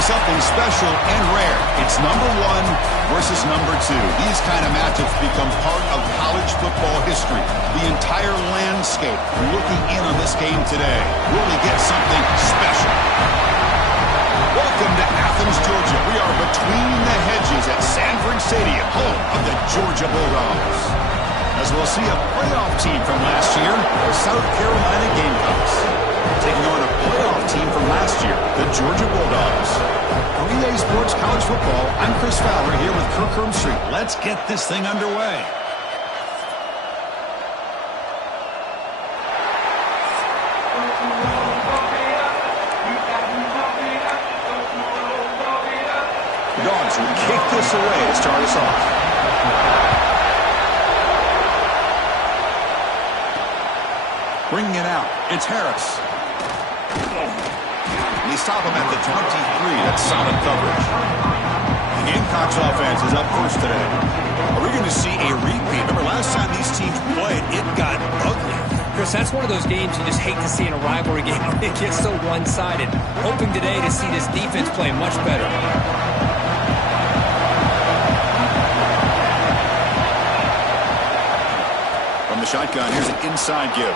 be something special and rare. It's number 1 versus number 2. These kind of matchups become part of college football history. The entire landscape looking in on this game today. Will we get something special? Welcome to Athens, Georgia. We are between the hedges at Sanford Stadium, home of the Georgia Bulldogs. As we'll see a playoff team from last year, the South Carolina Gamecocks, taking on a playoff team from last year, the Georgia Bulldogs. For EA Sports College Football, I'm Chris Fowler here with Kirk Herbstreit. Let's get this thing underway. The Dogs will kick this away to start us off. Bringing it out, it's Harris. They stop him at the 23. That's solid coverage. The Gamecocks offense is up first today. Are we going to see a repeat? Remember, last time these teams played, it got ugly. Chris, that's one of those games you just hate to see in a rivalry game. It gets so one-sided. Hoping today to see this defense play much better. From the shotgun, here's an inside give.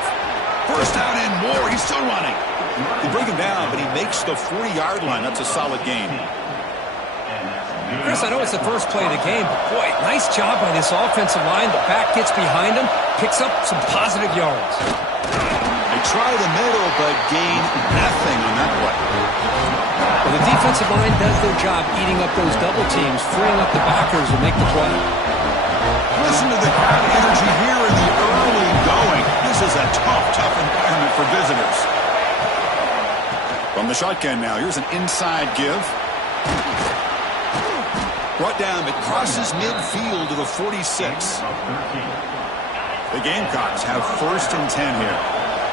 First down and more. He's still running. They bring him down, but he makes the 40-yard line. That's a solid gain. Chris, I know it's the first play of the game, but boy, nice job by this offensive line. The back gets behind him, picks up some positive yards. They try the middle, but gain nothing on that play. Well, the defensive line does their job eating up those double teams, freeing up the backers to make the play. Listen to the crowd energy here in the early going. This is a tough environment for visitors. From the shotgun now, here's an inside give. Brought down, it crosses midfield to the 46. The Gamecocks have 1st and 10 here.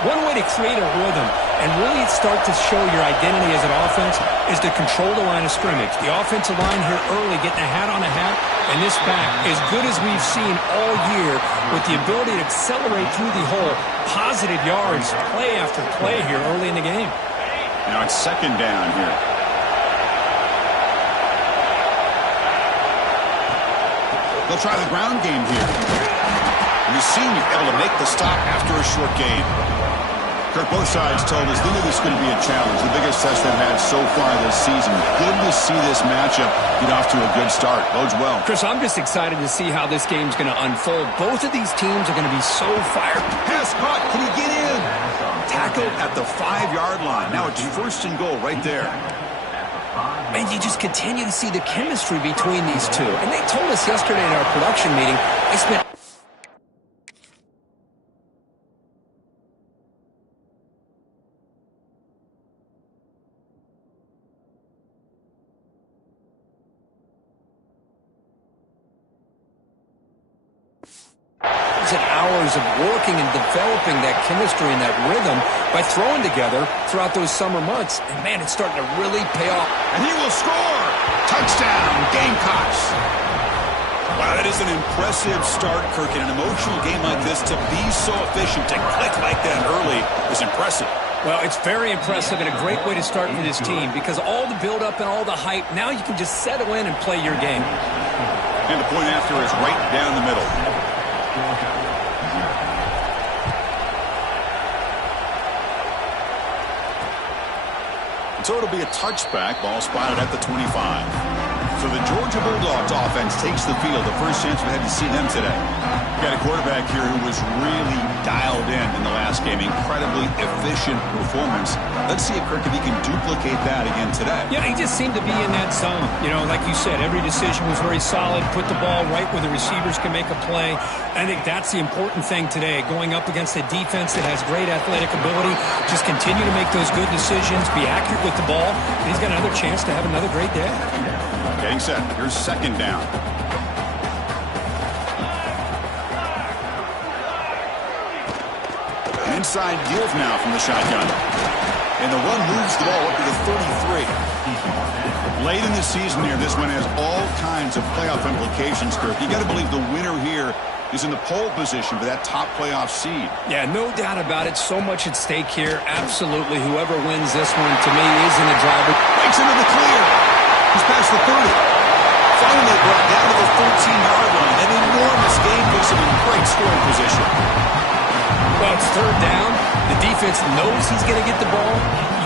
One way to create a rhythm and really start to show your identity as an offense is to control the line of scrimmage. The offensive line here early getting a hat on a hat, and this back, as good as we've seen all year, with the ability to accelerate through the hole, positive yards, play after play here early in the game. Now it's 2nd down here. They'll try the ground game here. And the senior able to make the stop after a short game. Kirk, both sides told us they knew this was going to be a challenge, the biggest test they've had so far this season. Good to see this matchup get off to a good start. Bodes well. Chris, I'm just excited to see how this game's going to unfold. Both of these teams are going to be so fired. Pass caught. Can he get in? Tackled at the 5-yard line. Now it's 1st and goal right there. And you just continue to see the chemistry between these two. And they told us yesterday in our production meeting, they spent hours of working and developing that chemistry and that rhythm by throwing together throughout those summer months. And, man, it's starting to really pay off. And he will score! Touchdown, Gamecocks! Wow, that is an impressive start, Kirk. In an emotional game like this, to be so efficient, to click like that early is impressive. Well, it's very impressive and a great way to start for this team because all the build-up and all the hype, now you can just settle in and play your game. And the point after is right down the middle. So it'll be a touchback, ball spotted at the 25. So the Georgia Bulldogs offense takes the field. The first chance we had to see them today. Got a quarterback here who was really dialed in the last game. Incredibly efficient performance. Let's see if Kirk, if he can duplicate that again today. Yeah, he just seemed to be in that zone. You know, like you said, every decision was very solid. Put the ball right where the receivers can make a play. I think that's the important thing today. Going up against a defense that has great athletic ability. Just continue to make those good decisions. Be accurate with the ball. And he's got another chance to have another great day. Getting set. Here's 2nd down. Inside give now from the shotgun. And the run moves the ball up to the 33. Late in the season here, this one has all kinds of playoff implications, Kirk. You got to believe the winner here is in the pole position for that top playoff seed. Yeah, no doubt about it. So much at stake here. Absolutely. Whoever wins this one, to me, is in the driver. Breaks into the clear. He's past the 30. Finally brought down to the 13-yard line. An enormous gain puts him in great scoring position. Well, it's third down. The defense knows he's going to get the ball.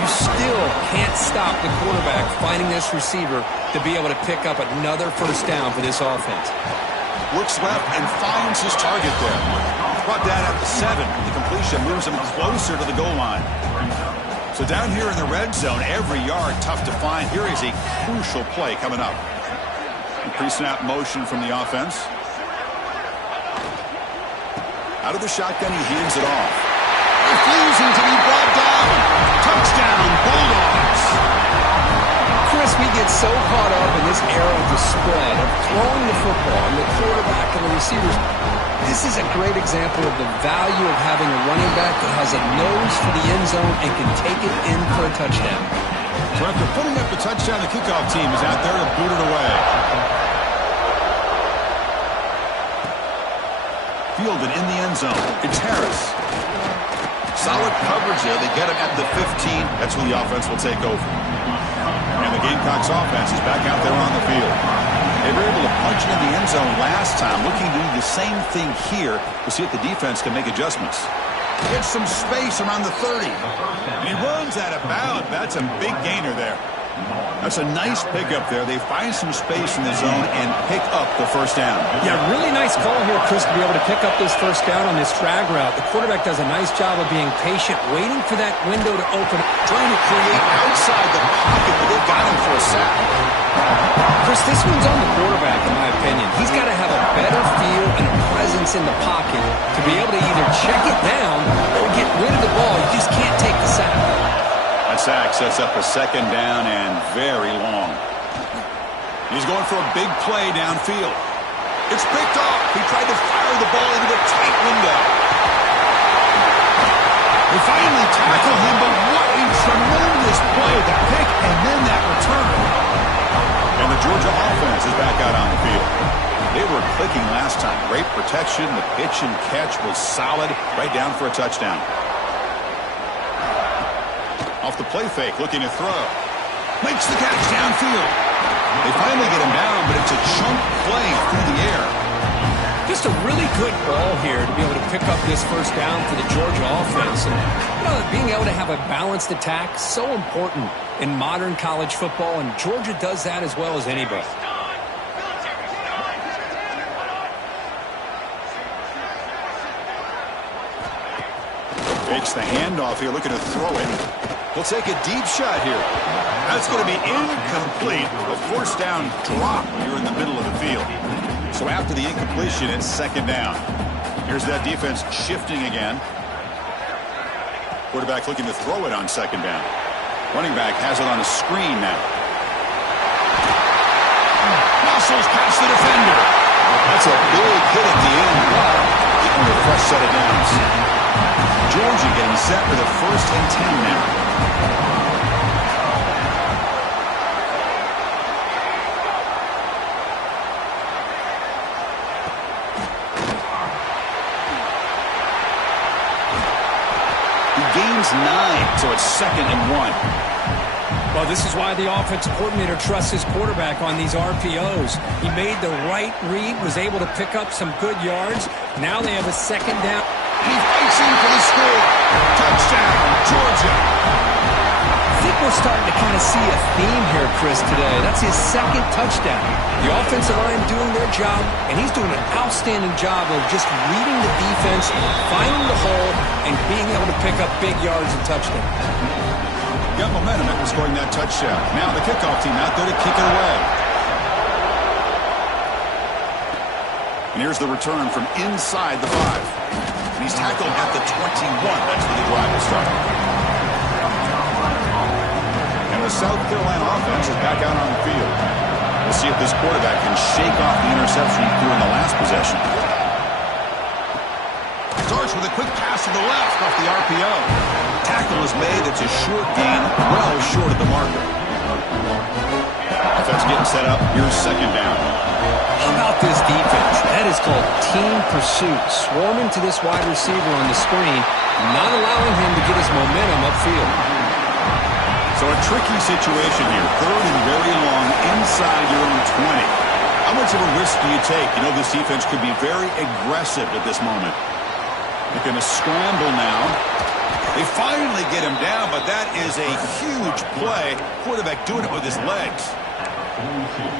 You still can't stop the quarterback finding this receiver to be able to pick up another first down for this offense. Looks left and finds his target there. Brought down at the 7. The completion moves him closer to the goal line. So down here in the red zone, every yard tough to find. Here is a crucial play coming up. Pre-snap motion from the offense. Out of the shotgun, he hands it off. Refusing to be brought down. Touchdown, Bulldogs. Chris, we get so caught up in this era of the spread, of throwing the football, and the quarterback and the receivers. This is a great example of the value of having a running back that has a nose for the end zone and can take it in for a touchdown. So after putting up the touchdown, the kickoff team is out there to boot it away. Fielded in the end zone. It's Harris. Solid coverage there. They get him at the 15. That's where the offense will take over. And the Gamecocks offense is back out there on the field. They were able to punch it in the end zone last time. Looking to do the same thing here to see if the defense can make adjustments. Gets some space around the 30. And he runs out of bounds. That's a big gainer there. That's a nice pickup there. They find some space in the zone and pick up the first down. Yeah, really nice call here, Chris, to be able to pick up this first down on this drag route. The quarterback does a nice job of being patient, waiting for that window to open. Trying to create outside the pocket, but they've got him for a sack. Chris, this one's on the quarterback, in my opinion. He's got to have a better feel and a presence in the pocket to be able to either check it down or get rid of the ball. You just can't take the sack. That sack sets up a second down and very long. He's going for a big play downfield. It's picked off. He tried to fire the ball into a tight window. They finally tackle him, but what a tremendous play. The pick and then that return. And the Georgia offense is back out on the field. They were clicking last time. Great protection. The pitch and catch was solid. Right down for a touchdown. Off the play fake, looking to throw. Makes the catch downfield. They finally get him down, but it's a chunk play through the air. Just a really good ball here to be able to pick up this first down for the Georgia offense. And being able to have a balanced attack, so important in modern college football, and Georgia does that as well as anybody. Takes the handoff here, looking to throw it. He'll take a deep shot here. That's going to be incomplete. A forced down drop here in the middle of the field. So after the incompletion, it's second down. Here's that defense shifting again. Quarterback looking to throw it on second down. Running back has it on a screen now. Muscles past the defender. That's a big hit at the end. Getting a fresh set of downs. Georgia getting set for the 1st and 10 now. He gains 9, so it's 2nd and 1. Well, this is why the offensive coordinator trusts his quarterback on these RPOs. He made the right read, was able to pick up some good yards. Now they have a second down. He fights in for the score. Touchdown, Georgia. I think we're starting to kind of see a theme here, Chris, today. That's his second touchdown. The offensive line doing their job, and he's doing an outstanding job of just reading the defense, finding the hole, and being able to pick up big yards and touchdowns. Got momentum after scoring that touchdown. Now the kickoff team out there to kick it away. And here's the return from inside the 5. And he's tackled at the 21. That's where the drive will start. And the South Carolina offense is back out on the field. We'll see if this quarterback can shake off the interception he threw in the last possession. Starts with a quick pass to the left off the RPO. Tackle is made. It's a short gain, well short of the marker. Offense getting set up. Here's second down. How about this defense? That is called team pursuit. Swarming to this wide receiver on the screen, not allowing him to get his momentum upfield. So a tricky situation here. Third and very long inside your own 20. How much of a risk do you take? You know this defense could be very aggressive at this moment. They're going to scramble now. They finally get him down, but that is a huge play. Quarterback doing it with his legs.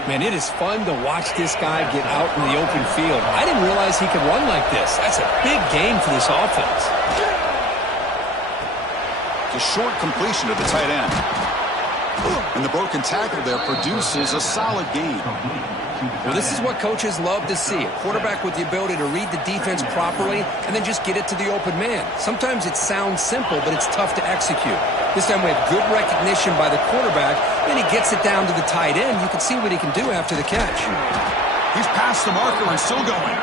Man, it is fun to watch this guy get out in the open field. I didn't realize he could run like this. That's a big game for this offense. It's a short completion to the tight end. And the broken tackle there produces a solid gain. Well, this is what coaches love to see. A quarterback with the ability to read the defense properly and then just get it to the open man. Sometimes it sounds simple, but it's tough to execute. This time we have good recognition by the quarterback, and he gets it down to the tight end. You can see what he can do after the catch. He's past the marker and still going.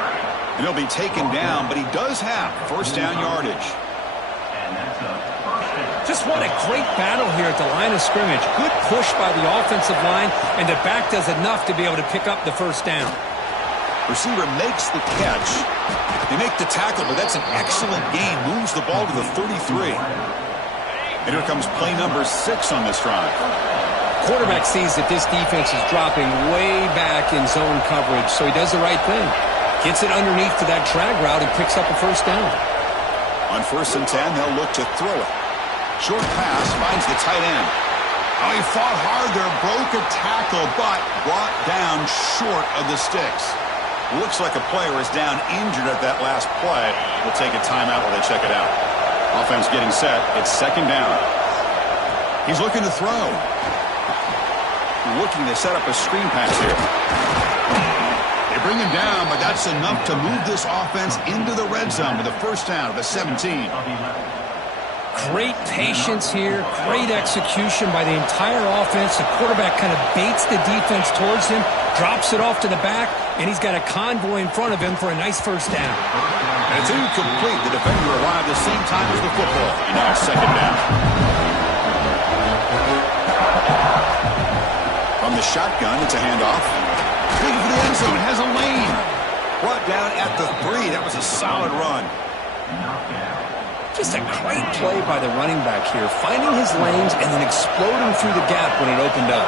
And he'll be taken down, but he does have first down yardage. Just what a great battle here at the line of scrimmage. Good push by the offensive line, and the back does enough to be able to pick up the first down. Receiver makes the catch. They make the tackle, but that's an excellent gain. Moves the ball to the 33. And here comes play number 6 on this drive. Quarterback sees that this defense is dropping way back in zone coverage, so he does the right thing. Gets it underneath to that drag route and picks up a first down. On 1st and 10, they'll look to throw it. Short pass finds the tight end. Oh, he fought hard there, broke a tackle, but brought down short of the sticks. Looks like a player is down injured at that last play. We'll take a timeout while they check it out. Offense getting set. It's second down. He's looking to throw. Looking to set up a screen pass here. They bring him down, but that's enough to move this offense into the red zone with a first down of the 17. Great patience here, great execution by the entire offense. The quarterback kind of baits the defense towards him, drops it off to the back, and he's got a convoy in front of him for a nice first down. And it's incomplete. The defender arrived the same time as the football, and now it's second down. From the shotgun, it's a handoff. Looking for the end zone, has a lane. Brought down at the 3. That was a solid run. Just a great play by the running back here, finding his lanes and then exploding through the gap when it opened up.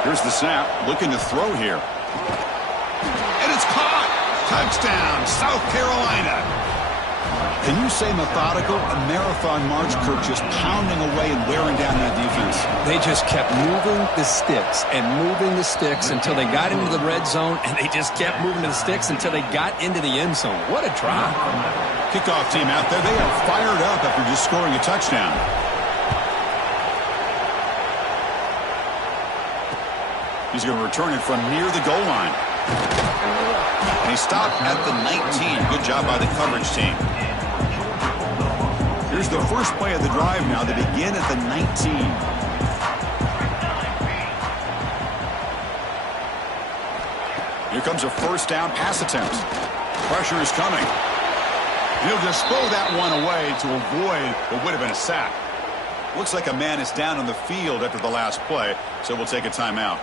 Here's the snap, looking to throw here. And it's caught! Touchdown, South Carolina! Can you say methodical? A marathon march, Kirk, just pounding away and wearing down that defense. They just kept moving the sticks and moving the sticks until they got into the red zone, and they just kept moving the sticks until they got into the end zone. What a drive. Kickoff team out there, they are fired up after just scoring a touchdown. He's going to return it from near the goal line. And he stopped at the 19. Good job by the coverage team. Here's the first play of the drive now. They begin at the 19. Here comes a first down pass attempt. Pressure is coming. He'll just throw that one away to avoid what would have been a sack. Looks like a man is down on the field after the last play, so we'll take a timeout.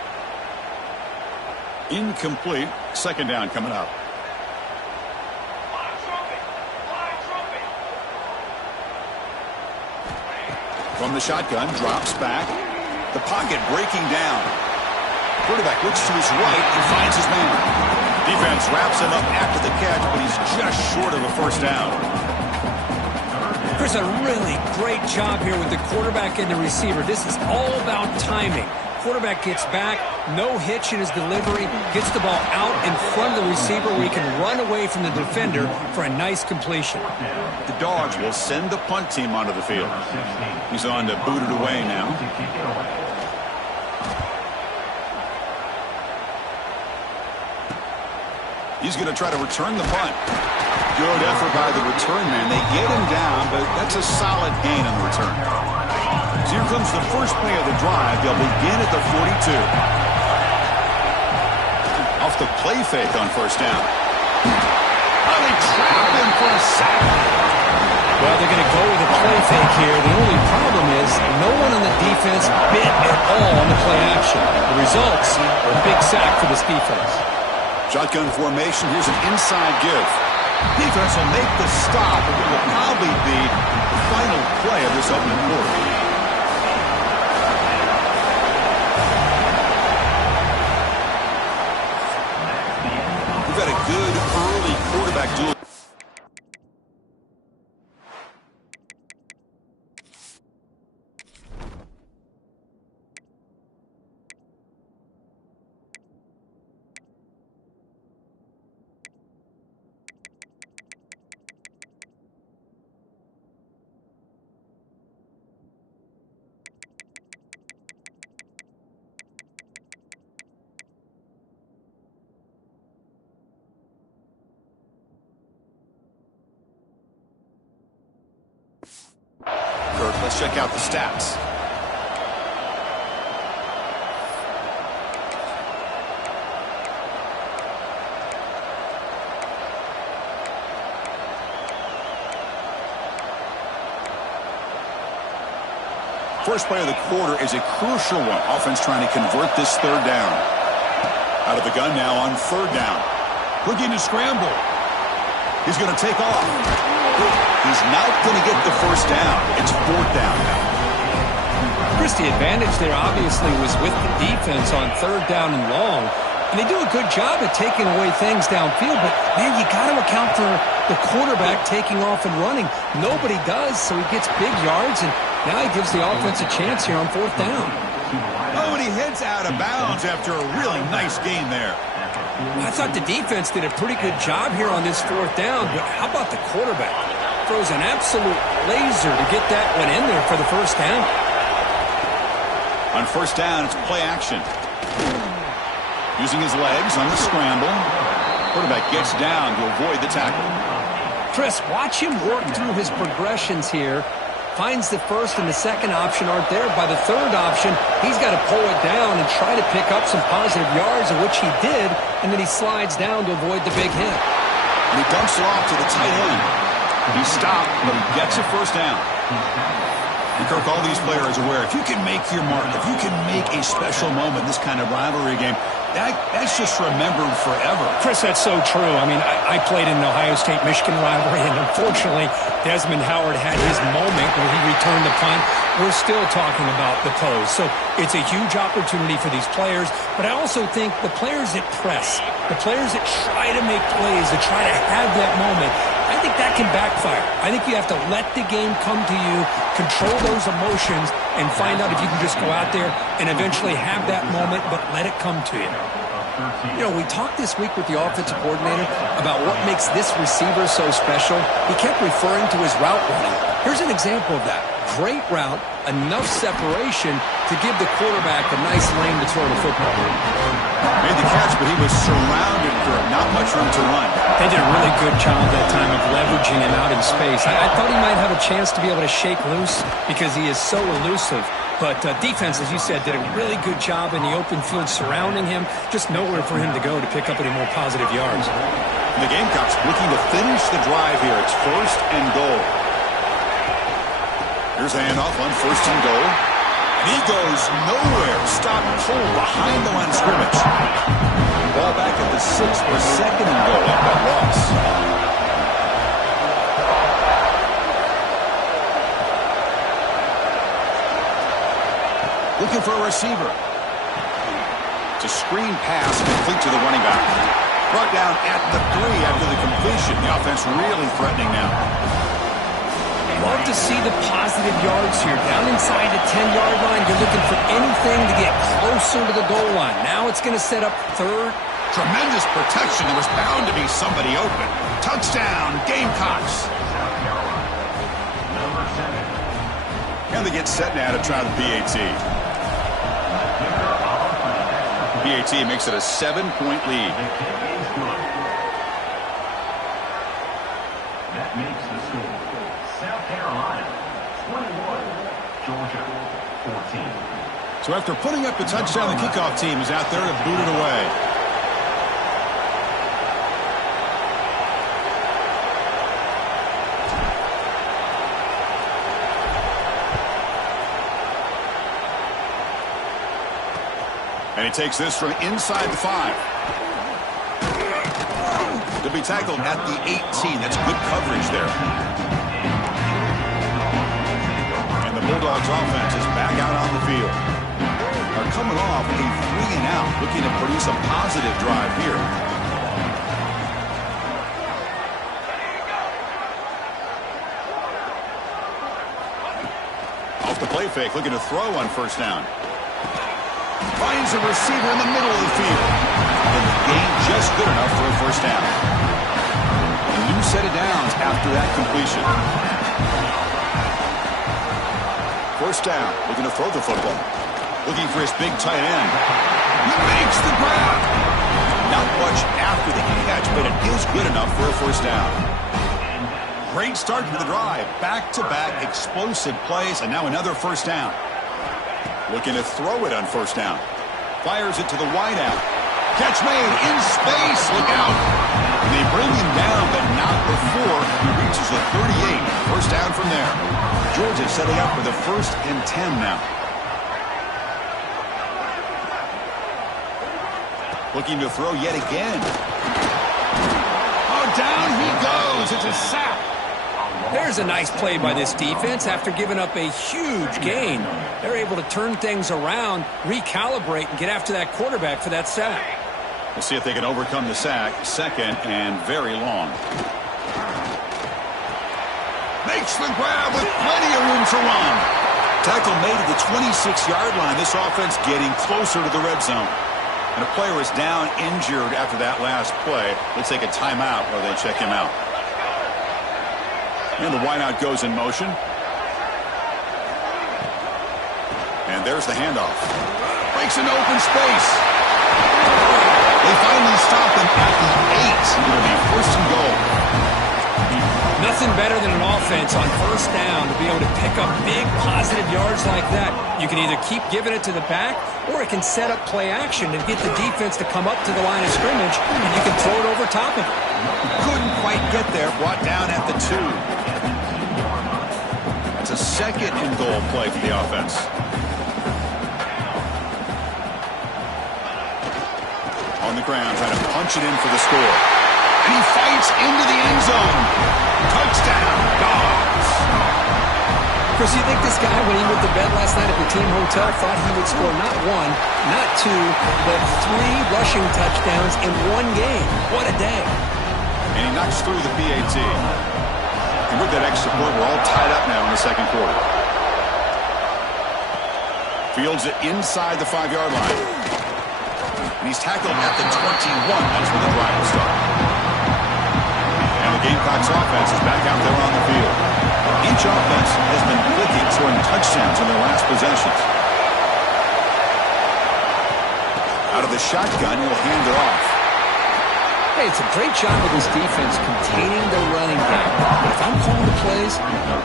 Incomplete. Second down coming up. From the shotgun, drops back. The pocket breaking down. Quarterback looks to his right and finds his man. Defense wraps him up after the catch, but he's just short of a first down. There's a really great job here with the quarterback and the receiver. This is all about timing. Quarterback gets back, no hitch in his delivery, gets the ball out in front of the receiver where he can run away from the defender for a nice completion. The Dogs will send the punt team onto the field. He's on to boot it away now. He's going to try to return the punt. Good effort by the return man. They get him down, but that's a solid gain on the return. So here comes the first play of the drive. They'll begin at the 42. Off the play fake on first down. Oh, they trap him for a sack. Well, they're going to go with a play fake here. The only problem is no one on the defense bit at all on the play action. The results are a big sack for this defense. Shotgun formation. Here's an inside give. Defense will make the stop, and it will probably be the final play of this opening quarter. We've got a good early quarterback duel. Let's check out the stats. First play of the quarter is a crucial one. Offense trying to convert this third down. Out of the gun now on third down. Looking to scramble. He's going to take off. He's not going to get the first down. It's fourth down now. Chris, the advantage there obviously was with the defense on third down and long. And they do a good job at taking away things downfield. But, man, you got to account for the quarterback taking off and running. Nobody does, so he gets big yards. And now he gives the offense a chance here on fourth down. Oh, and he heads out of bounds after a really nice gain there. I thought the defense did a pretty good job here on this fourth down, but how about the quarterback? Throws an absolute laser to get that one in there for the first down. On first down, it's play action. Using his legs on the scramble. Quarterback gets down to avoid the tackle. Chris, watch him work through his progressions here. Finds the first and the second option aren't there. By the third option, he's got to pull it down and try to pick up some positive yards, of which he did, and then he slides down to avoid the big hit. And he dumps it off to the tight end. He stopped, but he gets a first down. And Kirk, all these players are aware, if you can make your mark, if you can make a special moment in this kind of rivalry game, that's just remembered forever. Chris, that's so true. I mean, I played in an Ohio State-Michigan rivalry, and unfortunately, Desmond Howard had his moment where he returned the punt. We're still talking about the pose. So it's a huge opportunity for these players, but I also think the players that press, the players that try to make plays, that try to have that moment, I think that can backfire. I think you have to let the game come to you, control those emotions, and find out if you can just go out there and eventually have that moment, but let it come to you. You know, we talked this week with the offensive coordinator about what makes this receiver so special. He kept referring to his route running. Here's an example of that. Great route, enough separation to give the quarterback a nice lane to throw the football. Made the catch, but he was surrounded for not much room to run. They did a really good job that time of leveraging him out in space. I thought he might have a chance to be able to shake loose because he is so elusive. But defense, as you said, did a really good job in the open field surrounding him. Just nowhere for him to go to pick up any more positive yards. And the Gamecocks looking to finish the drive here. It's first and goal. Here's a handoff on first and goal. And he goes nowhere. Stop pull behind the line of scrimmage. Ball back at the 6 for second and goal off that loss. Looking for a receiver. It's a screen pass complete to the running back. Brought down at the 3 after the completion. The offense really threatening now. Love to see the positive yards here. Down inside the 10-yard line, you're looking for anything to get closer to the goal line. Now it's going to set up third. Tremendous protection. There was bound to be somebody open. Touchdown, Gamecocks. And they get set now to try the PAT. PAT makes it a 7-point lead. That makes the score. South Carolina, 21. Georgia, 14. So after putting up the touchdown, the kickoff team is out there to boot it away. And he takes this from inside the 5. To be tackled at the 18. That's good coverage there. And the Bulldogs offense is back out on the field. Are coming off a 3-and-out, looking to produce a positive drive here. Off the play fake, looking to throw on first down. Finds a receiver in the middle of the field. And the gain just good enough for a first down. A new set of downs after that completion. First down, looking to throw the football. Looking for his big tight end. He makes the grab. Not much after the catch, but it is good enough for a first down. Great start to the drive. Back-to-back explosive plays, and now another first down. Looking to throw it on first down. Fires it to the wideout. Catch made in space. Look out. They bring him down, but not before he reaches the 38. First down from there. Georgia setting up for the 1st and 10 now. Looking to throw yet again. Oh, down he goes. It's a sack. There's a nice play by this defense after giving up a huge gain. They're able to turn things around, recalibrate, and get after that quarterback for that sack. We'll see if they can overcome the sack. 2nd and very long. Makes the grab with plenty of room to run. Tackle made at the 26-yard line. This offense getting closer to the red zone. And a player is down injured after that last play. Let's take a timeout while they check him out. And the wideout goes in motion. And there's the handoff. Breaks into open space. They finally stop him at the 8. It'll be 1st and goal. Nothing better than an offense on first down to be able to pick up big positive yards like that. You can either keep giving it to the back, or it can set up play action and get the defense to come up to the line of scrimmage, and you can throw it over top of it. Couldn't quite get there. Brought down at the 2. That's a 2nd and goal play for the offense. On the ground, trying to punch it in for the score. And he fights into the end zone. Touchdown, Dogs. Chris, you think this guy, when he went to bed last night at the team hotel, thought he would score not 1, not 2, but 3 rushing touchdowns in one game? What a day. And he knocks through the PAT. And with that extra point, we're all tied up now in the 2nd quarter. Fields it inside the 5-yard line. And he's tackled at the 21. That's where the drive will start. And the Gamecocks offense is back out there on the field. Each offense has been clicking, scoring touchdowns in their last possessions. Out of the shotgun, he'll hand it off. Hey, it's a great job of this defense containing the running game. But if I'm calling the plays,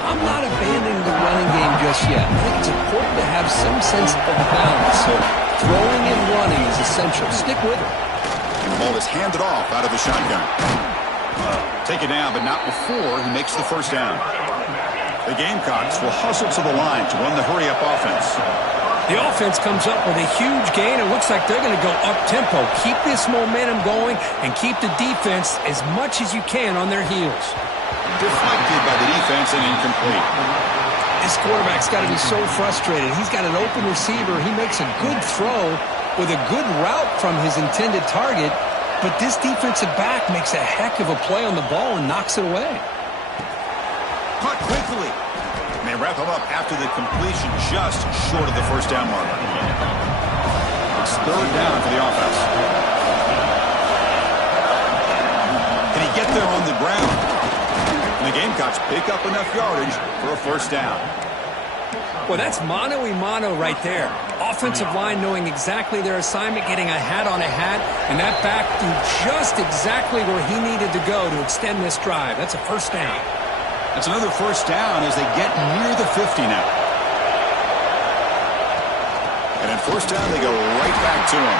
I'm not abandoning the running game just yet. I think it's important to have some sense of balance. So throwing and running is essential. Stick with it. And the ball is handed off out of the shotgun. Take it down, but not before he makes the first down. The Gamecocks will hustle to the line to run the hurry-up offense. The offense comes up with a huge gain. It looks like they're going to go up-tempo. Keep this momentum going and keep the defense as much as you can on their heels. Deflected by the defense and incomplete. This quarterback's got to be so frustrated. He's got an open receiver. He makes a good throw with a good route from his intended target, but this defensive back makes a heck of a play on the ball and knocks it away. Caught quickly. And they wrap him up after the completion just short of the first down marker. It's 3rd down for the offense. Can he get there on the ground? And the Gamecocks pick up enough yardage for a first down. Well, that's mano-a-mano right there. Offensive line knowing exactly their assignment, getting a hat on a hat, and that back threw just exactly where he needed to go to extend this drive. That's a first down. That's another first down as they get near the 50 now. And at first down, they go right back to him.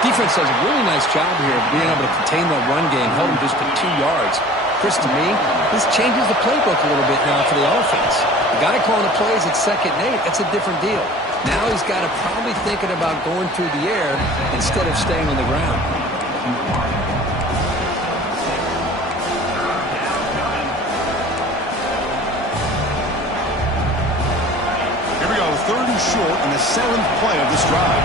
Defense does a really nice job here of being able to contain that run game, held him just to 2 yards. Chris, to me, this changes the playbook a little bit now for the offense. The guy calling the plays at 2nd and 8, that's a different deal. Now he's got to probably thinking about going through the air instead of staying on the ground. Here we go, 3rd and short in the 7th play of this drive.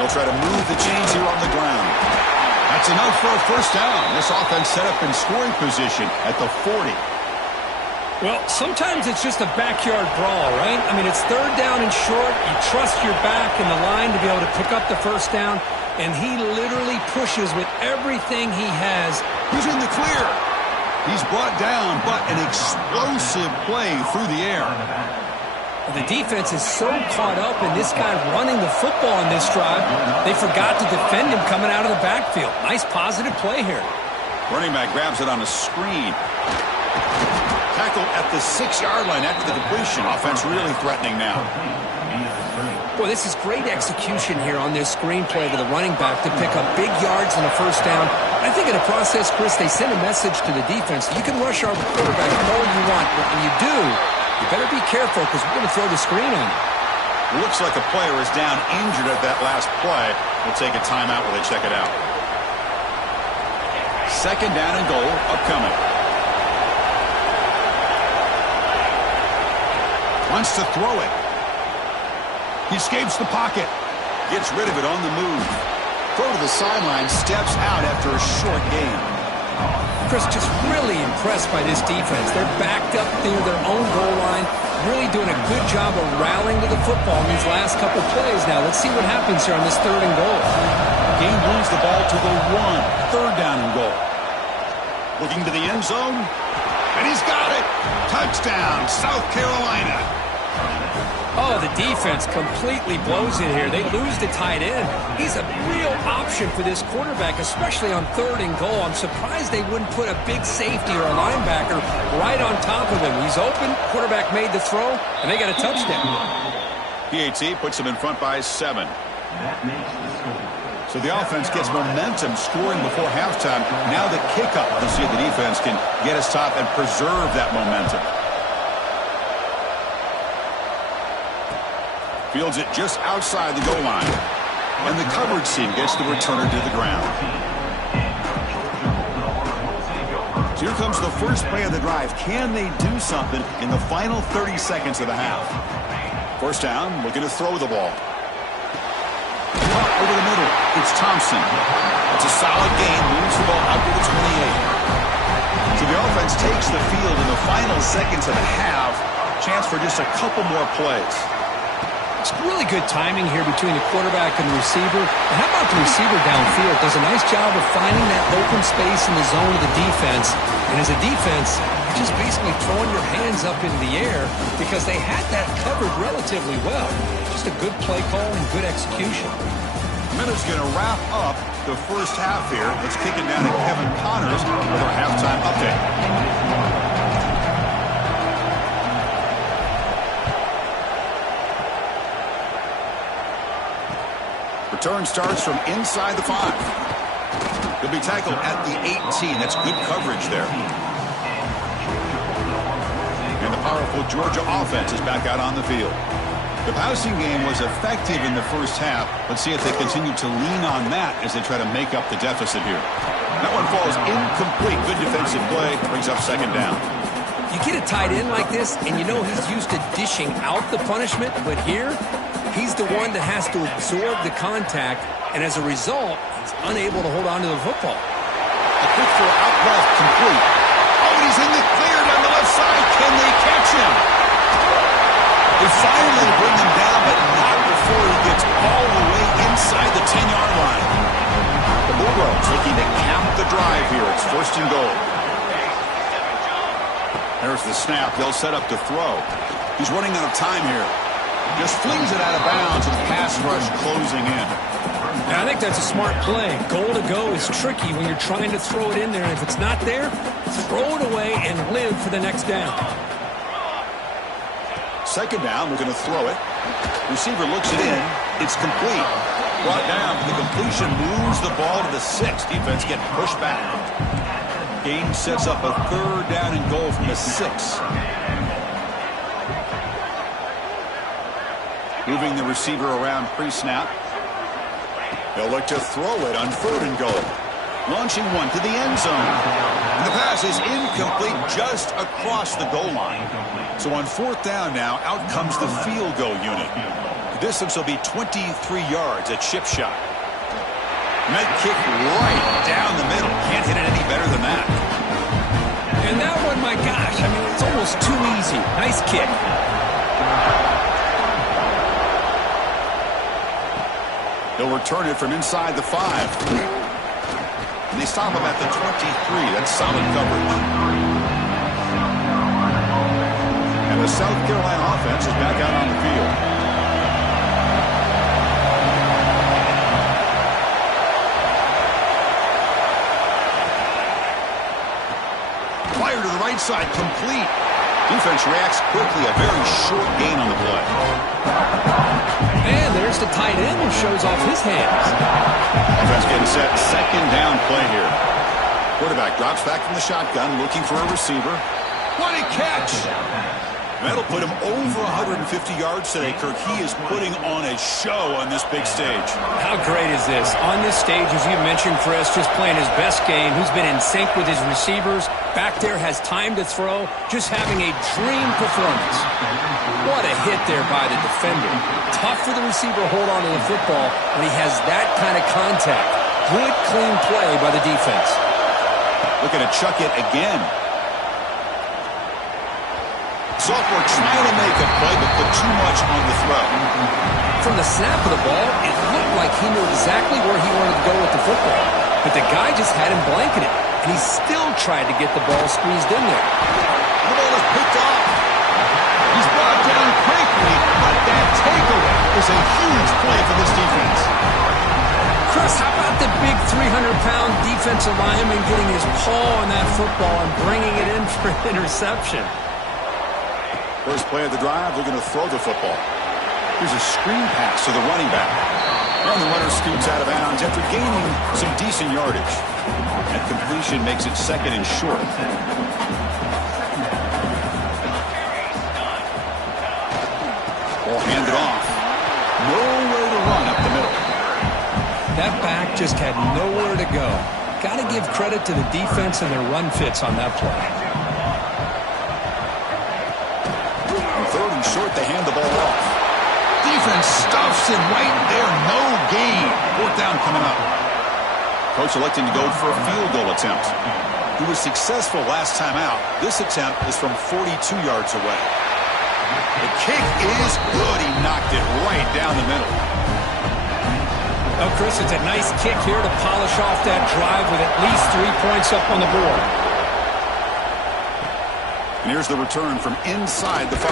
They'll try to move the chains here on the ground. That's enough for a 1st down. This offense set up in scoring position at the 40. Well, sometimes it's just a backyard brawl, right? I mean, it's 3rd down and short. You trust your back and the line to be able to pick up the 1st down, and he literally pushes with everything he has. He's in the clear. He's brought down, but an explosive play through the air. The defense is so caught up in this guy running the football in this drive, they forgot to defend him coming out of the backfield. Nice positive play here. Running back grabs it on a screen. Tackled at the 6-yard line after the completion. Offense really threatening now. Boy, this is great execution here on this screenplay to the running back to pick up big yards on a 1st down. I think in the process, Chris, they send a message to the defense. You can rush our quarterback all you want, but when you do, you better be careful because we're going to throw the screen on you. Looks like a player is down injured at that last play. We'll take a timeout while they check it out. 2nd down and goal upcoming. Wants to throw it. He escapes the pocket. Gets rid of it on the move. Throw to the sideline. Steps out after a short gain. Chris, just really impressed by this defense. They're backed up near their own goal line. Really doing a good job of rallying to the football in these last couple plays. Now, let's see what happens here on this 3rd and goal. Gain moves the ball to the 1. 3rd down and goal. Looking to the end zone. And he's got it. Touchdown, South Carolina. Oh, the defense completely blows it here. They lose the tight end. He's a real option for this quarterback, especially on 3rd and goal. I'm surprised they wouldn't put a big safety or a linebacker right on top of him. He's open. Quarterback made the throw, and they got a touchdown. PAT puts him in front by 7. That makes the score. So the offense gets momentum scoring before halftime. Now the kickoff. Let's see if the defense can get us top and preserve that momentum. Fields it just outside the goal line. And the coverage team gets the returner to the ground. So here comes the first play of the drive. Can they do something in the final 30 seconds of the half? 1st down, looking to throw the ball. Over the middle, it's Thompson. It's a solid gain, moves the ball up to the 28. So the offense takes the field in the final seconds of the half. Chance for just a couple more plays. It's really good timing here between the quarterback and the receiver. And how about the receiver downfield? Does a nice job of finding that open space in the zone of the defense. And as a defense, you're just basically throwing your hands up into the air because they had that covered relatively well. Just a good play call and good execution. Minute's going to wrap up the first half here. Let's kick it down to Kevin Connors with our halftime update. Return starts from inside the 5. He'll be tackled at the 18. That's good coverage there. And the powerful Georgia offense is back out on the field. The passing game was effective in the first half. Let's see if they continue to lean on that as they try to make up the deficit here. That one falls incomplete. Good defensive play. Brings up 2nd down. You get a tight end like this, and you know he's used to dishing out the punishment, but here, he's the one that has to absorb the contact, and as a result, he's unable to hold on to the football. A quick throw out left, complete. Oh, he's in the clear down the left side. Can they catch him? They finally bring him down, but not before he gets all the way inside the 10-yard line. The Bulldogs looking to cap the drive here. It's 1st and goal. There's the snap. They'll set up to throw. He's running out of time here. Just flings it out of bounds and pass rush closing in. And I think that's a smart play. Goal to go is tricky when you're trying to throw it in there. And if it's not there, throw it away and live for the next down. 2nd down, we're going to throw it. Receiver looks it in. It's complete. brought down, but the completion moves the ball to the 6. Defense getting pushed back. Game sets up a 3rd down and goal from the 6. Moving the receiver around pre-snap. They'll look to throw it on 3rd and goal. Launching one to the end zone. And the pass is incomplete just across the goal line. So on 4th down now, out comes the field goal unit. The distance will be 23 yards at chip shot. And that kick right down the middle. Can't hit it any better than that. And that one, my gosh, I mean, it's almost too easy. Nice kick. They'll return it from inside the 5. And they stop him at the 23. That's solid coverage. And the South Carolina offense is back out on the field. Fire to the right side, complete. Defense reacts quickly. A very short gain on the play. And there's the tight end who shows off his hands. Offense getting set. 2nd down play here. Quarterback drops back from the shotgun, looking for a receiver. What a catch! That'll put him over 150 yards today, Kirk. He is putting on a show on this big stage. How great is this? On this stage, as you mentioned, Chris, just playing his best game. He's been in sync with his receivers. Back there, has time to throw. Just having a dream performance. What a hit there by the defender. Tough for the receiver to hold on to the football when he has that kind of contact. Good, clean play by the defense. Looking to chuck it again. Sophomore trying to make a play, but put too much on the throw. From the snap of the ball, it looked like he knew exactly where he wanted to go with the football. But the guy just had him blanketed, and he still tried to get the ball squeezed in there. The ball is picked off. He's brought down quickly, but that takeaway is a huge play for this defense. Chris, how about the big 300-pound defensive lineman getting his paw on that football and bringing it in for an interception? First play of the drive, they're going to throw the football. Here's a screen pass to the running back. And the runner scoots out of bounds after gaining some decent yardage. That completion makes it 2nd and short. Ball handed off. Nowhere to run up the middle. That back just had nowhere to go. Got to give credit to the defense and their run fits on that play. 3rd and short, they hand the ball off. Defense stuffs him right there. No gain. 4th down coming up. Coach electing to go for a field goal attempt. He was successful last time out. This attempt is from 42 yards away. The kick is good. He knocked it right down the middle. Oh, Chris, it's a nice kick here to polish off that drive with at least 3 points up on the board. And here's the return from inside the 5.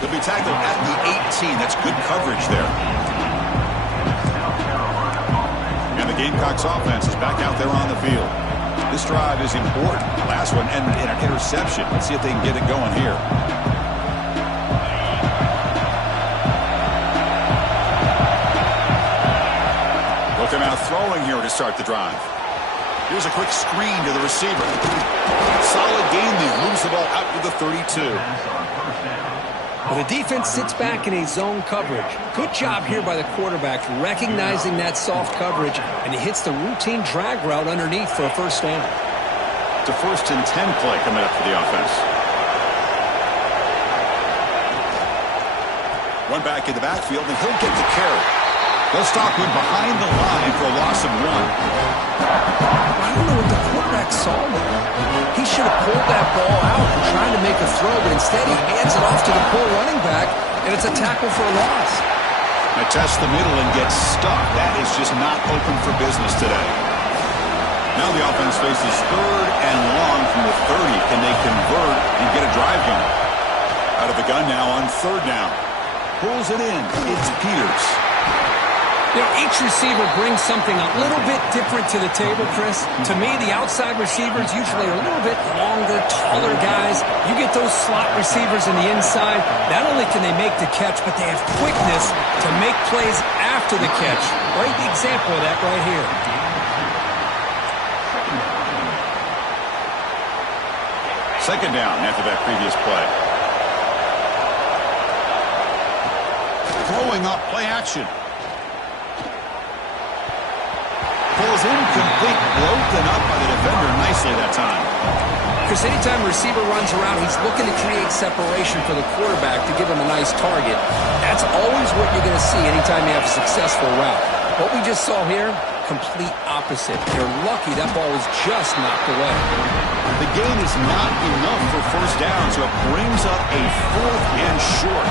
They'll be tackled at the 18. That's good coverage there. And the Gamecocks offense is back out there on the field. This drive is important. Last one ended in an interception. Let's see if they can get it going here. Looking out throwing here to start the drive. Here's a quick screen to the receiver. Solid gain there. Moves the ball out to the 32. Well, the defense sits back in a zone coverage. Good job here by the quarterback recognizing that soft coverage, and he hits the routine drag route underneath for a 1st down. It's a 1st and 10 play coming up for the offense. One back in the backfield, and he'll get the carry. They'll stop him behind the line for a loss of 1. I don't know what the quarterback saw there. He should have pulled that ball out and tried to make a throw, but instead he hands it off to the poor running back, and it's a tackle for a loss. Now test the middle and get stuck. That is just not open for business today. Now the offense faces 3rd and long from the 30. Can they convert and get a drive going? Out of the gun now on 3rd down. Pulls it in. It's Peters. You know, each receiver brings something a little bit different to the table, Chris. To me, the outside receivers usually are a little bit longer, taller guys. You get those slot receivers in the inside, not only can they make the catch, but they have quickness to make plays after the catch. Great example of that right here. Second down after that previous play. Throwing up, play action. Pulls incomplete, broken up by the defender nicely that time. Chris, anytime a receiver runs around, he's looking to create separation for the quarterback to give him a nice target. That's always what you're going to see anytime you have a successful route. What we just saw here, complete opposite. They're lucky that ball was just knocked away. The gain is not enough for first down, so it brings up a 4th and short.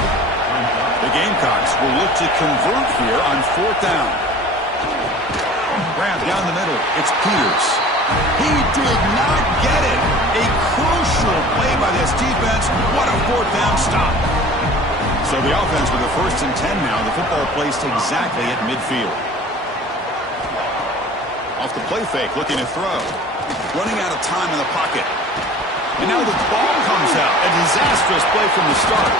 The Gamecocks will look to convert here on 4th down. Grab down the middle. It's Peters. He did not get it. A crucial play by this defense. What a 4th down stop. So the offense with a 1st and 10 now. The football placed exactly at midfield. Off the play fake, looking to throw. Running out of time in the pocket. And now the ball comes out. A disastrous play from the start.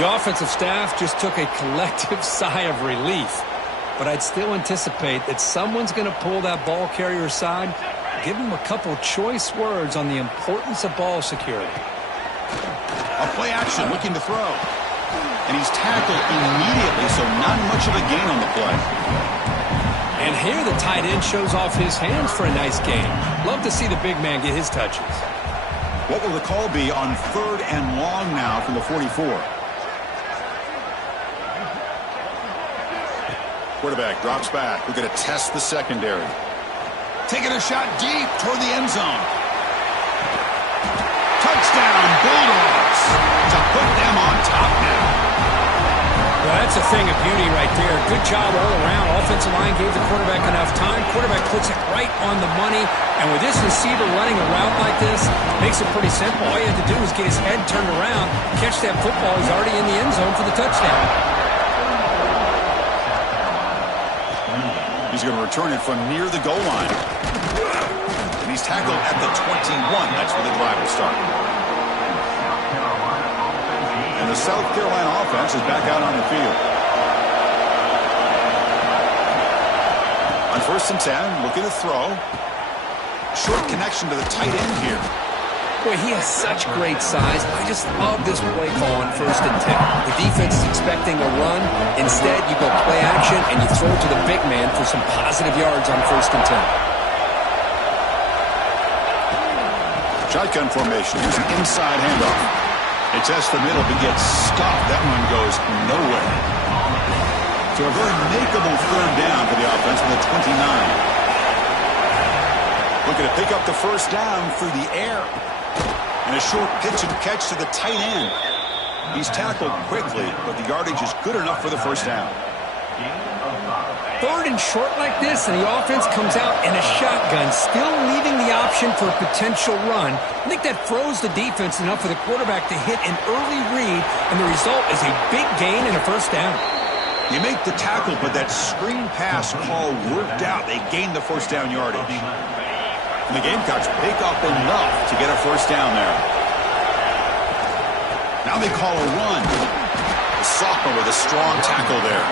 The offensive staff just took a collective sigh of relief. But I'd still anticipate that someone's going to pull that ball carrier aside, give him a couple choice words on the importance of ball security. A play action, looking to throw. And he's tackled immediately, so not much of a gain on the play. And here the tight end shows off his hands for a nice gain. Love to see the big man get his touches. What will the call be on 3rd and long now from the 44? Quarterback drops back. We're going to test the secondary. Taking a shot deep toward the end zone. Touchdown, Bulldogs, to put them on top now. Well, that's a thing of beauty right there. Good job all around. Offensive line gave the quarterback enough time. Quarterback puts it right on the money. And with this receiver running a route like this, makes it pretty simple. All you have to do is get his head turned around, catch that football. He's already in the end zone for the touchdown. He's going to return it from near the goal line. And he's tackled at the 21. That's where the drive will start. And the South Carolina offense is back out on the field. On 1st and 10, looking to throw. Short connection to the tight end here. Boy, he has such great size. I just love this play call on 1st and 10. The defense is expecting a run. Instead, you go play action and you throw to the big man for some positive yards on 1st and 10. Shotgun formation. Here's an inside handoff. They test the middle, but gets stopped. That one goes nowhere. So a very makeable 3rd down for the offense with a 29. Looking to pick up the 1st down through the air. And a short pitch and catch to the tight end. He's tackled quickly, but the yardage is good enough for the 1st down. 3rd and short like this, and the offense comes out in a shotgun, still leaving the option for a potential run. I think that froze the defense enough for the quarterback to hit an early read, and the result is a big gain and a 1st down. You make the tackle, but that screen pass call worked out. They gained the 1st down yardage. And the Gamecocks pick up enough to get a 1st down there. Now they call a run. The sophomore with a strong tackle there.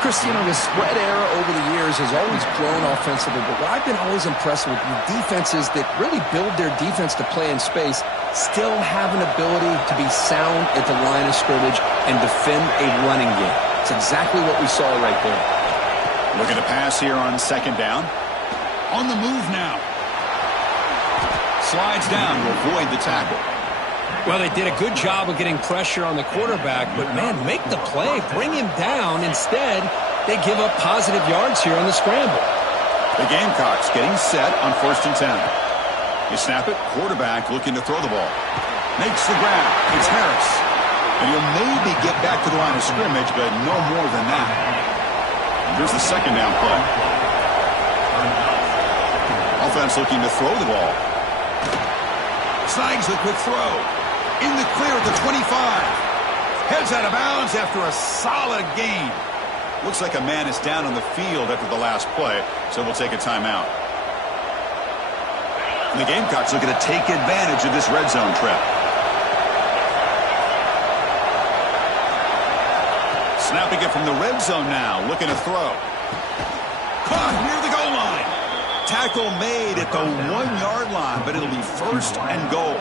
Chris, you know, the spread era over the years has always grown offensively, but what I've been always impressed with defenses that really build their defense to play in space still have an ability to be sound at the line of scrimmage and defend a running game. It's exactly what we saw right there. Looking to pass here on 2nd down. On the move now. Slides down to avoid the tackle. Well, they did a good job of getting pressure on the quarterback, but, man, make the play. Bring him down. Instead, they give up positive yards here on the scramble. The Gamecocks getting set on 1st and 10. You snap it. Quarterback looking to throw the ball. Makes the grab. It's Harris. And he'll maybe get back to the line of scrimmage, but no more than that. And here's the 2nd down play. Offense looking to throw the ball. Snags the quick throw. In the clear at the 25. Heads out of bounds after a solid gain. Looks like a man is down on the field after the last play, so we'll take a timeout. And the Gamecocks looking to take advantage of this red zone trap. Snapping it from the red zone now, looking to throw. Caught near the goal line. Tackle made at the 1-yard line, but it'll be first and goal.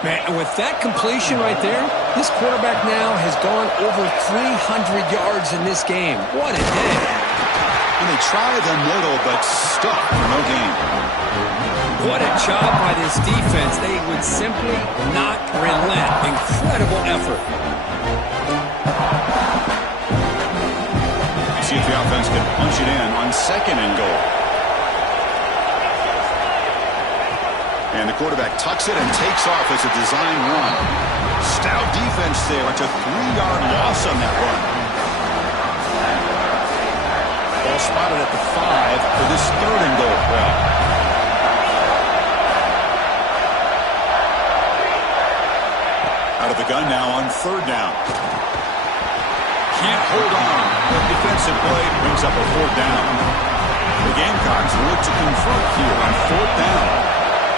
Man, and with that completion right there, this quarterback now has gone over 300 yards in this game. What a day. And they try the middle, but stuck for no gain. What a job by this defense. They would simply not relent. Incredible effort. You see if the offense can punch it in on second and goal. And the quarterback tucks it and takes off as a design run. Stout defense there. It's a 3-yard loss on that run. Ball spotted at the 5 for this third and goal. Well, out of the gun now on third down. Can't hold on. The defensive play brings up a fourth down. The Gamecocks look to convert here on fourth down.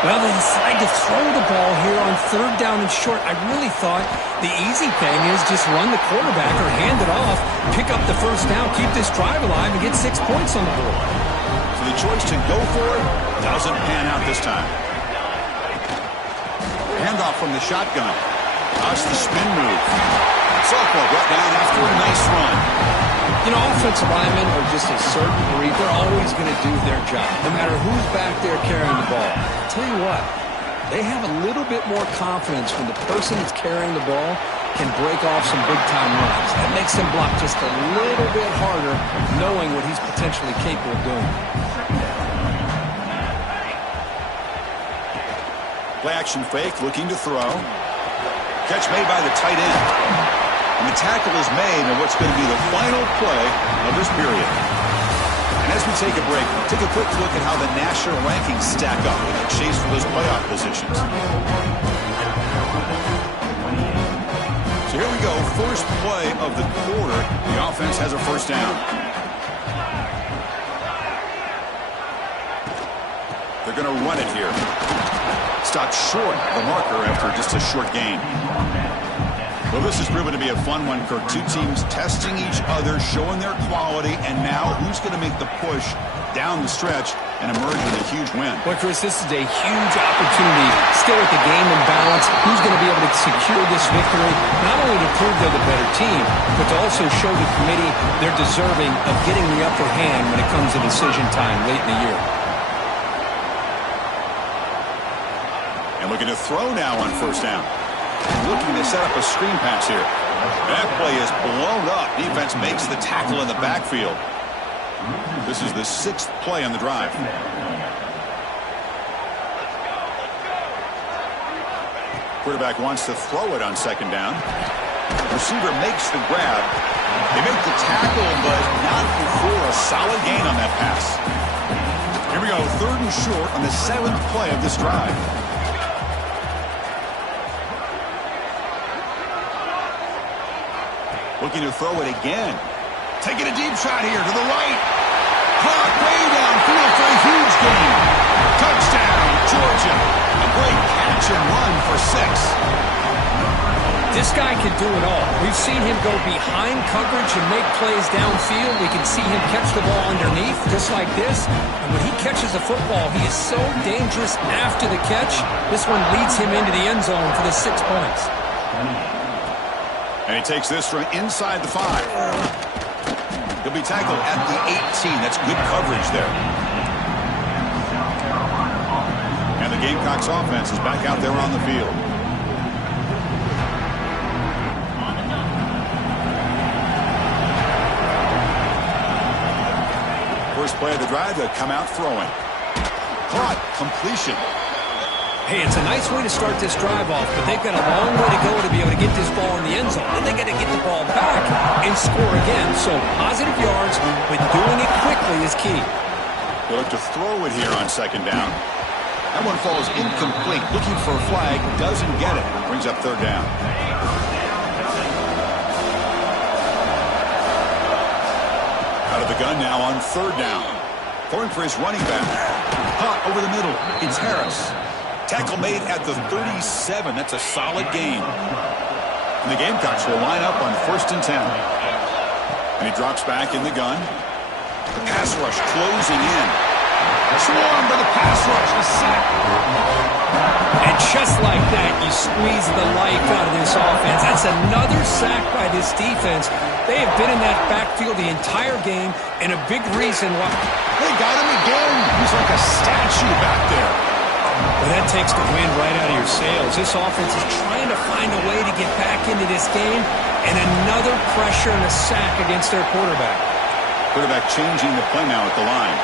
Well, they decide to throw the ball here on third down and short. I really thought the easy thing is just run the quarterback or hand it off, pick up the first down, keep this drive alive, and get 6 points on the board. So the choice to go for it doesn't pan out this time. Handoff from the shotgun. That's the spin move. Softball brought down after a nice run. You know, offensive linemen are just a certain breed. They're always going to do their job, no matter who's back there carrying the ball. I'll tell you what, they have a little bit more confidence when the person that's carrying the ball can break off some big-time runs. That makes them block just a little bit harder, knowing what he's potentially capable of doing. Play action fake, looking to throw. Catch made by the tight end. And the tackle is made in what's going to be the final play of this period. And as we take a break, take a quick look at how the national rankings stack up in the chase for those playoff positions. So here we go. First play of the quarter. The offense has a first down. They're going to run it here. Stopped short the marker after just a short gain. Well, this has proven to be a fun one, Kirk. Two teams testing each other, showing their quality, and now who's going to make the push down the stretch and emerge with a huge win? Well, Chris, this is a huge opportunity. Still with the game in balance, who's going to be able to secure this victory, not only to prove they're the better team, but to also show the committee they're deserving of getting the upper hand when it comes to decision time late in the year. And looking to throw now on first down. Looking to set up a screen pass here. That play is blown up. Defense makes the tackle in the backfield. This is the 6th play on the drive. Quarterback wants to throw it on second down. Receiver makes the grab. They make the tackle, but not before a solid gain on that pass. Here we go, third and short on the 7th play of this drive. Looking to throw it again. Taking a deep shot here to the right. Caught way downfield for a huge gain. Touchdown, Georgia. A great catch and run for 6. This guy can do it all. We've seen him go behind coverage and make plays downfield. We can see him catch the ball underneath, just like this. And when he catches the football, he is so dangerous after the catch. This one leads him into the end zone for the 6 points. And he takes this from inside the 5. He'll be tackled at the 18. That's good coverage there. And the Gamecocks offense is back out there on the field. First play of the drive, they'll come out throwing. Caught, completion. Hey, it's a nice way to start this drive off, but they've got a long way to go to be able to get this ball in the end zone. Then they got to get the ball back and score again. So positive yards, but doing it quickly is key. They look to throw it here on second down. That one falls incomplete. Looking for a flag, doesn't get it. Brings up third down. Out of the gun now on third down. Throwing for his running back. Caught over the middle. It's Harris. Tackle made at the 37. That's a solid gain. And the Gamecocks will line up on 1st and 10. And he drops back in the gun. The pass rush closing in. Swarmed by the pass rush. A sack. And just like that, you squeeze the life out of this offense. That's another sack by this defense. They have been in that backfield the entire game, and a big reason why. They got him again. He's like a statue back there. Well, that takes the wind right out of your sails. This offense is trying to find a way to get back into this game, and another pressure and a sack against their quarterback. Quarterback changing the play now at the line.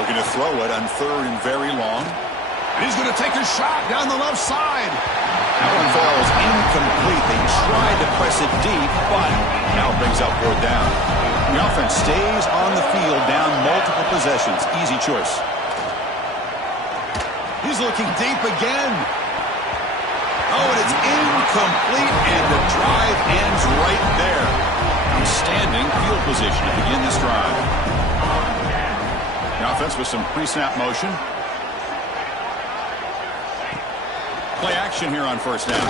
Looking to throw it on 3rd and very long. And he's going to take a shot down the left side. That one falls incomplete. They tried to press it deep, but now it brings up 4th down. The offense stays on the field down multiple possessions. Easy choice. He's looking deep again. Oh, and it's incomplete, and the drive ends right there. Outstanding field position to begin this drive. The offense with some pre-snap motion. Play action here on 1st down.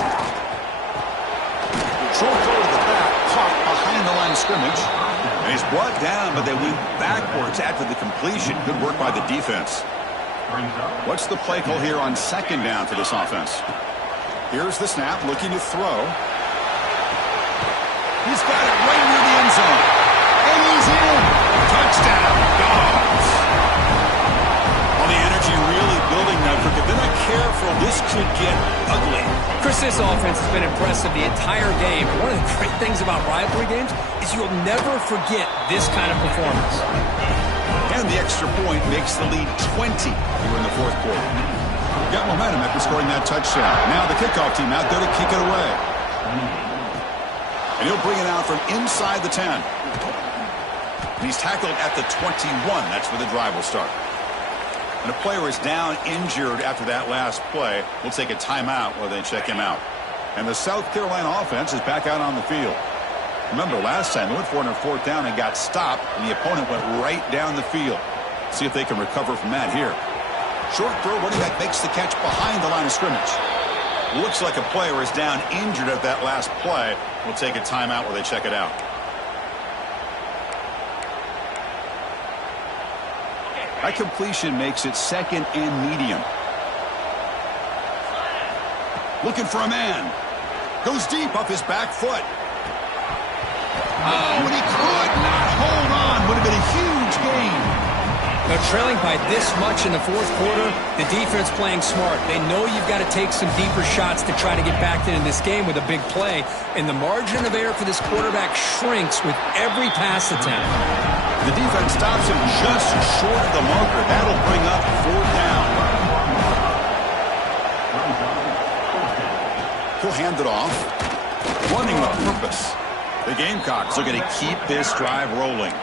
Short throw to the back, caught behind the line of scrimmage. And he's brought down, but they went backwards after the completion. Good work by the defense. What's the play call here on 2nd down for this offense? Here's the snap, looking to throw. He's got it right near the end zone. And he's in. Touchdown, Dogs. All the energy really building now. If they're not careful, this could get ugly. Chris, this offense has been impressive the entire game. One of the great things about rivalry games is you'll never forget this kind of performance. And the extra point makes the lead 20 here in the 4th quarter. Got momentum after scoring that touchdown. Now the kickoff team out there to kick it away. And he'll bring it out from inside the 10. And he's tackled at the 21. That's where the drive will start. And a player is down injured after that last play. We'll take a timeout while they check him out. And the South Carolina offense is back out on the field. Remember, last time they went for it on 4th down and got stopped, and the opponent went right down the field. See if they can recover from that here. Short throw, running back makes the catch behind the line of scrimmage. Looks like a player is down injured at that last play. We'll take a timeout while they check it out. That completion makes it 2nd and medium. Looking for a man. Goes deep off his back foot. Oh, and he could not hold on. Would have been a huge gain. Now, trailing by this much in the 4th quarter, the defense playing smart. They know you've got to take some deeper shots to try to get back into this game with a big play. And the margin of error for this quarterback shrinks with every pass attempt. The defense stops him just short of the marker. That'll bring up 4th down. He'll hand it off. Running with purpose. The Gamecocks are going to keep this drive rolling.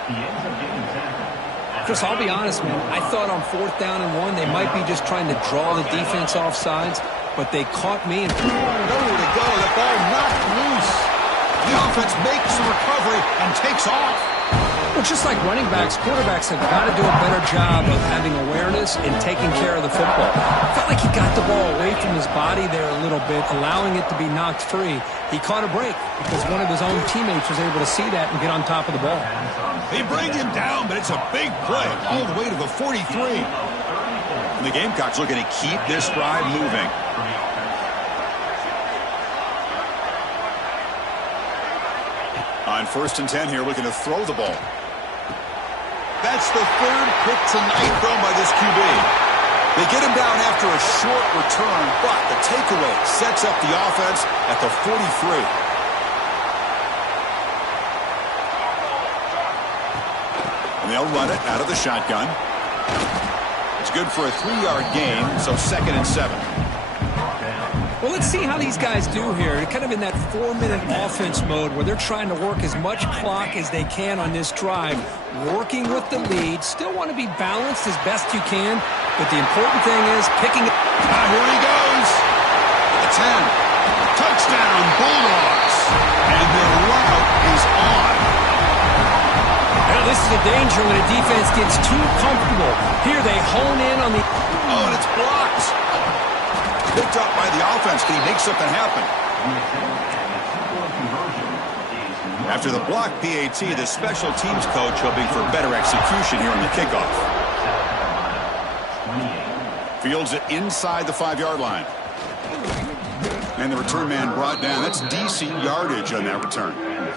Chris, I'll be honest, man. I thought on 4th down and 1, they might be just trying to draw the defense off sides, but they caught me. And nowhere to go. The ball knocked loose. The offense makes the recovery and takes off. Well, just like running backs, quarterbacks have got to do a better job of having awareness and taking care of the football. I felt like he got the ball away from his body there a little bit, allowing it to be knocked free. He caught a break because one of his own teammates was able to see that and get on top of the ball. They bring him down, but it's a big play all the way to the 43. And the Gamecocks looking to keep this drive moving. On 1st and 10 here, looking to throw the ball. That's the 3rd pick tonight thrown by this QB. They get him down after a short return, but the takeaway sets up the offense at the 43. And they'll run it out of the shotgun. It's good for a 3-yard gain, so 2nd and 7. Well, let's see how these guys do here. They're kind of in that 4-minute offense mode where they're trying to work as much clock as they can on this drive, working with the lead. Still want to be balanced as best you can, but the important thing is picking it. Here he goes. The 10. Touchdown, Bulldogs. Now, this is a danger when a defense gets too comfortable. Here they hone in on the... Oh, and it's blocked. Picked up by the offense. Can he make something happen? After the block PAT, the special teams coach hoping for better execution here on the kickoff. Fields it inside the 5-yard line. And the return man brought down. That's decent yardage on that return. And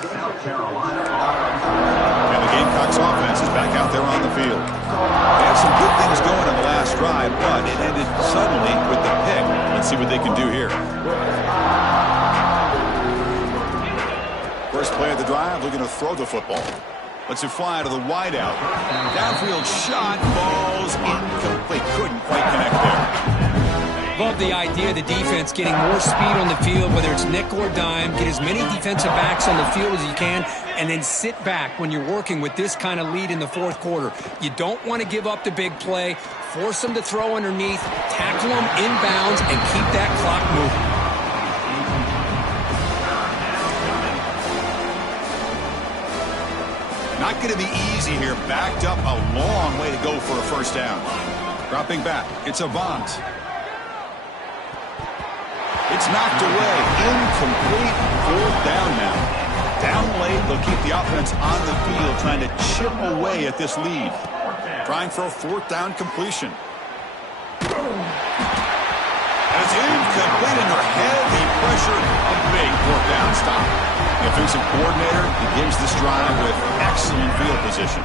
the Gamecocks offense is back out there on the field. They had some good things going on the last drive, but it ended suddenly with the pick. Let's see what they can do here. First play of the drive, looking to throw the football. Lets it fly to the wideout. Downfield shot, balls incomplete. Couldn't quite connect there. Love the idea of the defense getting more speed on the field, whether it's nickel or dime. Get as many defensive backs on the field as you can, and then sit back when you're working with this kind of lead in the fourth quarter. You don't want to give up the big play. Force them to throw underneath, tackle them inbounds, and keep that clock moving. Not going to be easy here. Backed up a long way to go for a first down. Dropping back. It's Avant. It's knocked away. Incomplete. Fourth down now. Down late. They'll keep the offense on the field trying to chip away at this lead. Trying for a fourth down completion. And it's incomplete under heavy pressure. A big fourth down stop. The offensive coordinator begins this drive with excellent field position.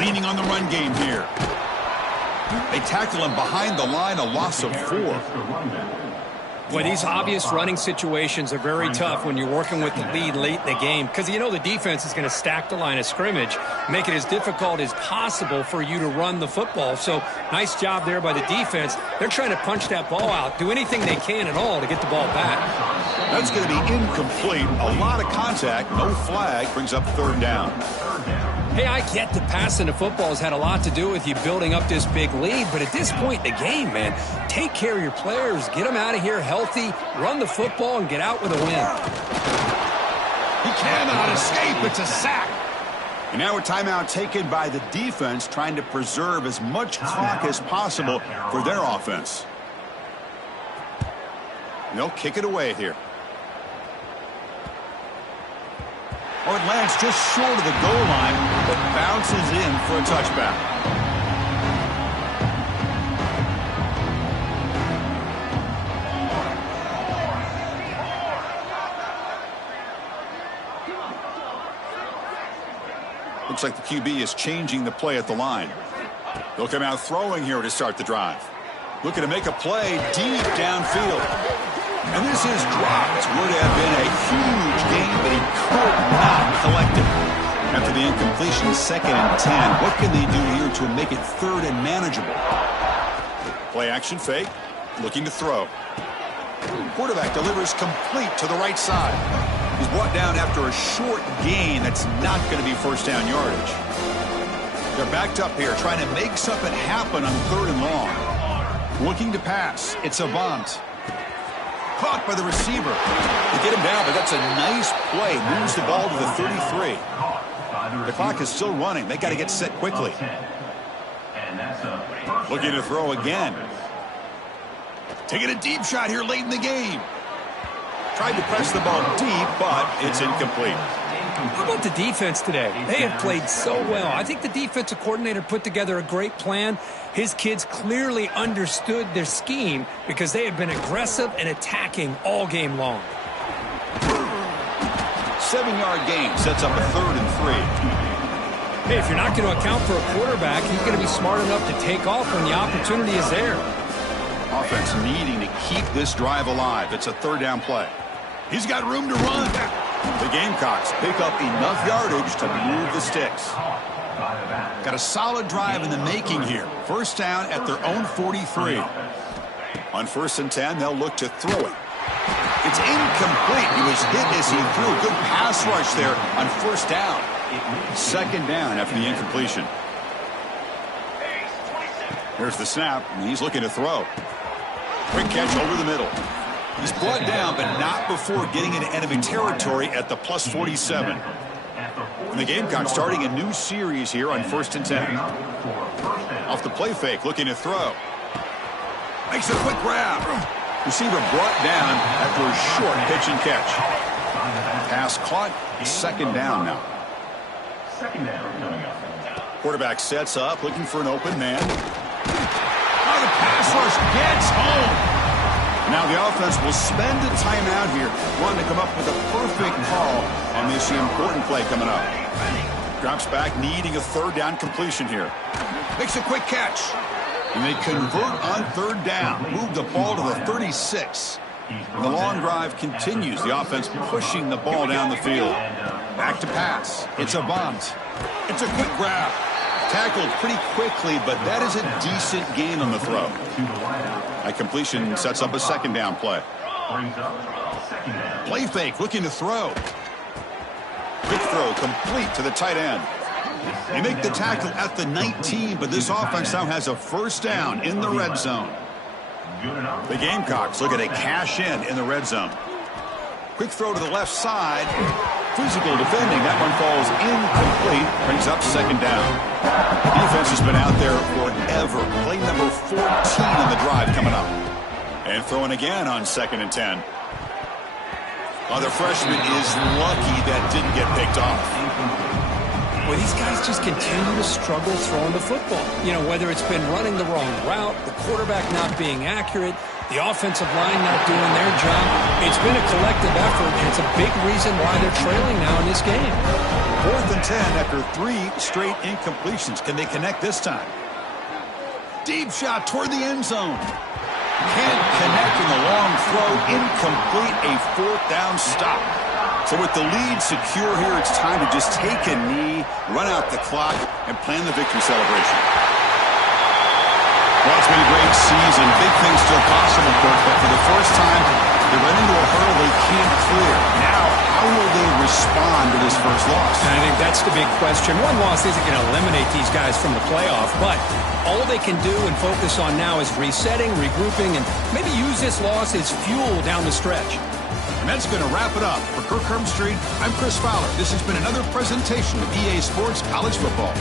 Leaning on the run game here. They tackle him behind the line, a loss of 4. Boy, these obvious running situations are very tough when you're working with the lead late in the game, because you know the defense is going to stack the line of scrimmage, make it as difficult as possible for you to run the football. So nice job there by the defense. They're trying to punch that ball out, do anything they can at all to get the ball back. That's going to be incomplete. A lot of contact, no flag, brings up third down. Hey, I get that passing the football has had a lot to do with you building up this big lead, but at this point in the game, man, take care of your players, get them out of here healthy, run the football, and get out with a win. He cannot escape. It's a sack. And now a timeout taken by the defense, trying to preserve as much clock as possible for their offense. They'll kick it away here. Oh, it lands just short of the goal line, but bounces in for a touchback. Looks like the QB is changing the play at the line. They'll come out throwing here to start the drive. Looking to make a play deep downfield. And this is dropped. Would have been a huge gain, but he could not collect it. After the incompletion, 2nd and 10. What can they do here to make it 3rd and manageable? Play action fake. Looking to throw. Quarterback delivers complete to the right side. He's brought down after a short gain that's not going to be first down yardage. They're backed up here, trying to make something happen on 3rd and long. Looking to pass. It's Avant. Caught by the receiver. They get him down, but that's a nice play. Moves the ball to the 33. The clock is still running. They got to get set quickly. Looking to throw again. Taking a deep shot here late in the game. Tried to press the ball deep, but it's incomplete. How about the defense today? They have played so well. I think the defensive coordinator put together a great plan. His kids clearly understood their scheme because they have been aggressive and attacking all game long. 7-yard gain sets up a 3rd and 3. Hey, if you're not going to account for a quarterback, he's going to be smart enough to take off when the opportunity is there. Offense needing to keep this drive alive. It's a 3rd down play. He's got room to run. The Gamecocks pick up enough yardage to move the sticks. Got a solid drive in the making here. First down at their own 43. On 1st and 10, they'll look to throw it. It's incomplete. He was hit as he threw. Good pass rush there on 1st down. 2nd down after the incompletion. Here's the snap, and he's looking to throw. Quick catch over the middle. He's brought down, but not before getting into enemy territory at the +47. And the Gamecocks starting a new series here on 1st and 10. Off the play fake, looking to throw. Makes a quick grab. Receiver brought down after a short pitch and catch. Pass caught. 2nd down now. Quarterback sets up, looking for an open man. Oh, the pass rush gets home. Now the offense will spend a timeout here, wanting to come up with a perfect call on this important play coming up. Drops back, needing a 3rd down completion here. Makes a quick catch. And they convert on 3rd down. Move the ball to the 36. And the long drive continues. The offense pushing the ball down the field. Back to pass. It's a bunt. It's a quick grab. Tackled pretty quickly, but that is a decent gain on the throw. That completion sets up a 2nd down play. Play fake, looking to throw. Quick throw complete to the tight end. They make the tackle at the 19, but this offense now has a 1st down in the red zone. The Gamecocks look at a cash in the red zone. Quick throw to the left side. Physical defending. That one falls incomplete. Brings up 2nd down. The defense has been out there forever. Play number 14 on the drive coming up. And throwing again on 2nd and 10. Well, the freshman is lucky that didn't get picked off. Well, these guys just continue to struggle throwing the football. You know, whether it's been running the wrong route, the quarterback not being accurate, the offensive line not doing their job. It's been a collective effort, and it's a big reason why they're trailing now in this game. 4th and 10 after 3 straight incompletions. Can they connect this time? Deep shot toward the end zone. Can't connect in the long throw. Incomplete, a 4th down stop. So with the lead secure here, it's time to just take a knee, run out the clock, and plan the victory celebration. Well, it's been a great season. Big things still possible, Kirk, but for the first time, they run into a hurdle they can't clear. Now, how will they respond to this first loss? And I think that's the big question. One loss isn't going to eliminate these guys from the playoff, but all they can do and focus on now is resetting, regrouping, and maybe use this loss as fuel down the stretch. And that's going to wrap it up. For Kirk Herbstreit, I'm Chris Fowler. This has been another presentation of EA Sports College Football.